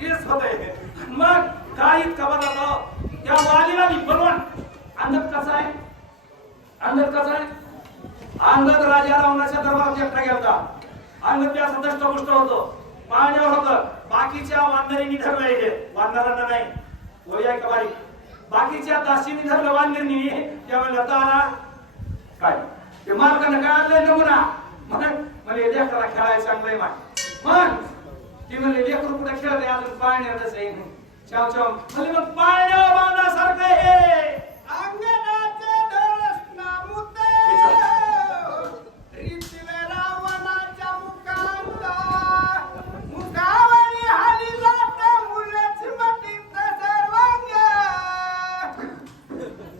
तेच होतंय मग काय इतका बघा त्या वालीला मी बनवण अंधत कसा आहे? अंगत कसा आहे? अंगद राजा रावणाच्या दरबारात एकटा गेलता अंगद त्याचा दष्टपुष्ट होतो. पाहण्यावर होत. बाकीच्या वानरींनी धरलं हे वानरांना नाही. होय आहे का बारीक बाकीच्या दासीनी धरलं वानरींनी. त्यावेळेला तारा काय? ते मालकानं काय आणलंय नमुना मग म्हणजे लेकराला खेळायला चांगलंय माय. मग ती म्हणले लेकरू कुठे खेळत अजून पाण्यातच आहे चाव चाव. म्हणले मग पाण्यावर बांधण्यासारखं हे.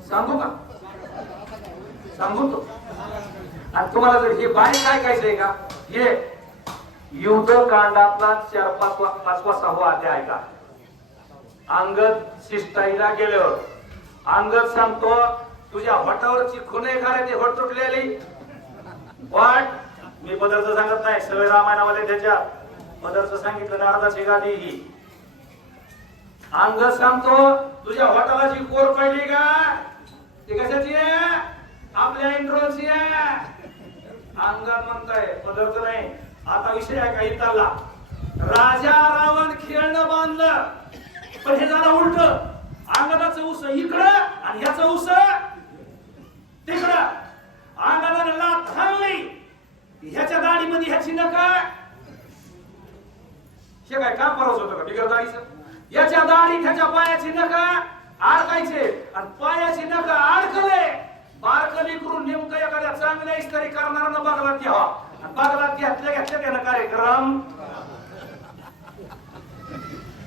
सांगू का? सांगू तो. आणि तुम्हाला जर हे बाय काय काय आहे का? हे युद्धकांडातला चार पाचवा पाचवा सहावा अध्याय ऐका. का अंगद शिष्टाईला गेल्यावर अंगद सांगतो तुझ्या होटावरची खुने खरे ते होट तुटलेली. पण मी पदार्थ सांगत नाही सगळे रामायणामध्ये त्याच्या पदार्थ सांगितलं नारदाची गादी ही. अंगद सांगतो तुझ्या हॉटेलाची कोर पडली का? ती कशाची आहे? आपल्या इंट्रोची आहे. अंगद म्हणताय पदार्थ नाही आता विषय आहे काही चालला राजा रावण खेळणं बांधलं. पण हे झालं उलट. अंगणाचं उस इकडं आणि ह्याच उस तिकडं. अंगणाने लाथ खाल्ली. ह्याच्या दाढीमध्ये ह्याची नका हे काय काम परवच होतं का? बिगर दाढीचं? याच्या दाढीत ह्याच्या पायाची नका अडकायचे आणि पायाची नका अडकले बारकली करून नेमकं एखाद्या चांगल्या इस्त्री करणार बघला घ्यावा. आणि बघलात घेतल्या घेतल्या त्यानं कार्यक्रम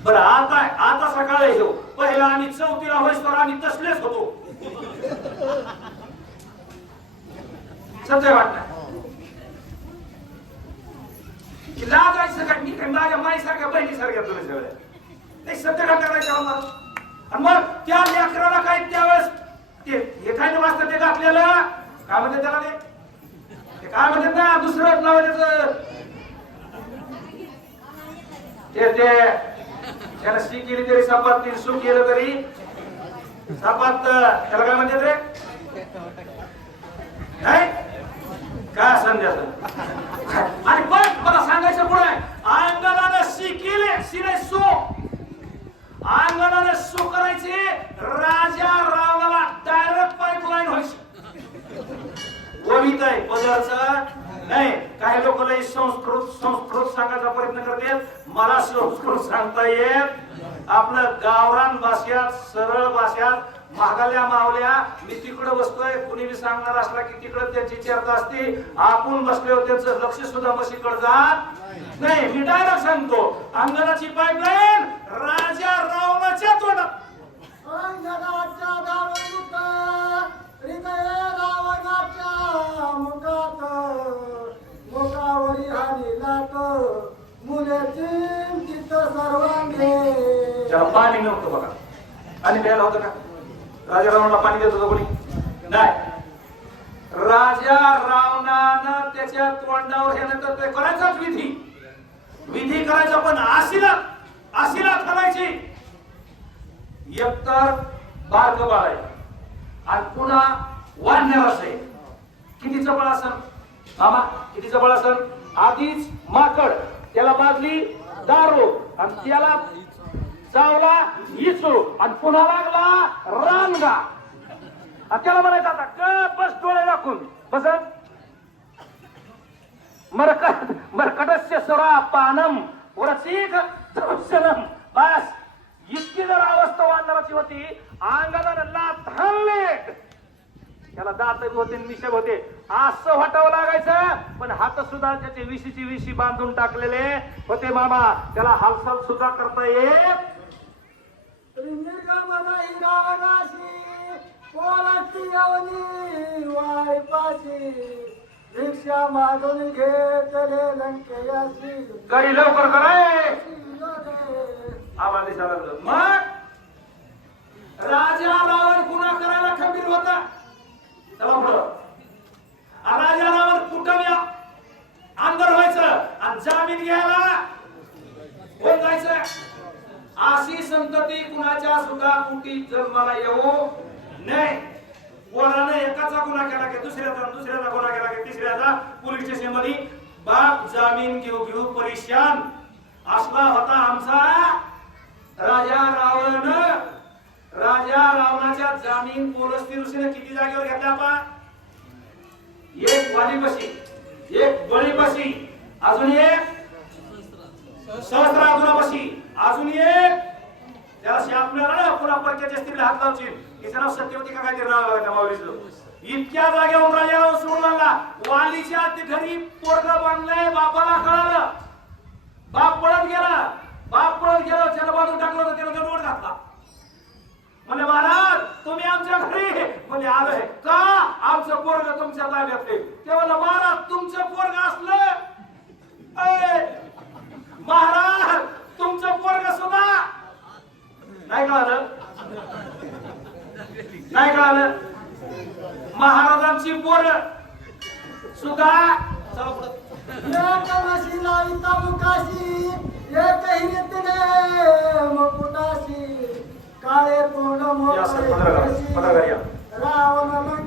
बर आता आता सकाळ येऊ हो. पहिला आम्ही चौथीला होईस्तोवर आम्ही तसलेच होतो. सत्य वाटत? की लाजायचं काय? मी काय माझ्या माईसारख्या बहिणीसारख्या तुला सगळ्या ते सत्य का करायचं आम्हाला? आणि मग त्या लेकराला काय त्यावेळेस ते हे काय वाचतं ते घातलेलं? काय म्हणते त्याला ते? काय म्हणतात ना दुसरं नाव आहे ते ते. त्याला सी केली तरी सपात तीन सू केलं तरी सपात त्याला काय म्हणतात रे? नाही? काय समजायचं आणि पण मला सांगायचं पुढे अंगणानं सी केले शिरे सो. अंगणानं सो करायचे राजा रावणाला डायरेक्ट पाईपलाईन व्हायची. ववित आहे नाही काही लोक संस्कृत संस्कृत सांगायचा प्रयत्न करतात. मला संस्कृत सांगता येत. आपलं गावरान भाषात सरळ भाषात मागाल्या मावल्या मी तिकडं बसतोय. कुणी बी सांगणार असला की तिकडं त्यांची चर्चा असते. आपण बसल्यावर त्यांचं लक्ष सुद्धा मशीकडे जात नाही. मी डायरेक्ट सांगतो अंगणाची पाईपलाईन राजा रावणाच्या तोंडात. त्याला पाणी नव्हतं बघा. आणि प्यायला होतं का? राजा रावणाला पाणी देत होतं कोणी? नाही. राजा रावणानं त्याच्या तोंडावर ह्यानंतर ते करायचाच विधी. विधी करायचा पण आशिला आशिला करायची एकतर बारक बाळ आहे. आणि पुन्हा वाढणार असे किती जवळ असन? मामा किती जवळ असन? आधीच माकड त्याला बाजली दारू आणि त्याला चावला इचू आणि पुन्हा लागला रानगा. आणि त्याला म्हणायचं आता क बस डोळे राखून. बसत मरकट मरकटस्य सरा पानम वरसीक दर्शनम बस इतकी जर अवस्था वानराची होती अंगाला लाथ हाणले त्याला दात होते मिशक होते. असं वाटावं लागायचं. पण हात सुद्धा त्याचे विशीची विशी बांधून टाकलेले होते मामा. त्याला हालचाल सुद्धा करता येत भिक्षा मागून घेतले लंकेयाशी गाडी लवकर कराय मग? राजा रावण पुन्हा करायला खंबीर होता चला पुढं. आ व्हायचं. आणि जामीन घ्यायला कोण जायचं? अशी संतती कुणाच्या सुद्धा कुटी जन्माला येऊ नाही कोणाने एकाचा गुन्हा केला की दुसऱ्याचा दुसऱ्याचा गुन्हा केला की तिसऱ्याचा. पोलीस स्टेशनमध्ये बाप जामीन घेऊ घेऊ परेशान. असला होता आमचा राजा रावण. राजा रावणाच्या जामीन पोलीस ऋषीने किती जागेवर घेतला पा? एक वालीपशी एक बळीपशी अजून एक सहस्रार्जुनापाशी अजून एक. त्याला शापण्याला ना पुन्हा परक्याच्या स्त्रीला हात लावशील. तिचं नाव सत्यवती का काहीतरी नाव इतक्या जागेवर राजा सोडून आणला वालीच्या घरी पोरग बांधलंय बापाला कळालं. बाप पळत गेला. बाप पळत गेला जलबाजू टाकलं होतं त्याला रोड घातला म्हणजे महाराज तुम्ही आमच्या घरी म्हणजे आलोय? का? आमचं पोरग तुमच्या ताब्यात आहे. ते म्हणलं महाराज तुमचं पोरग असलं? महाराज तुमचं पोरग सुद्धा. नाही कळालं नाही कळालं महाराजांची पोर सुद्धा काळे तोंड follow Mama?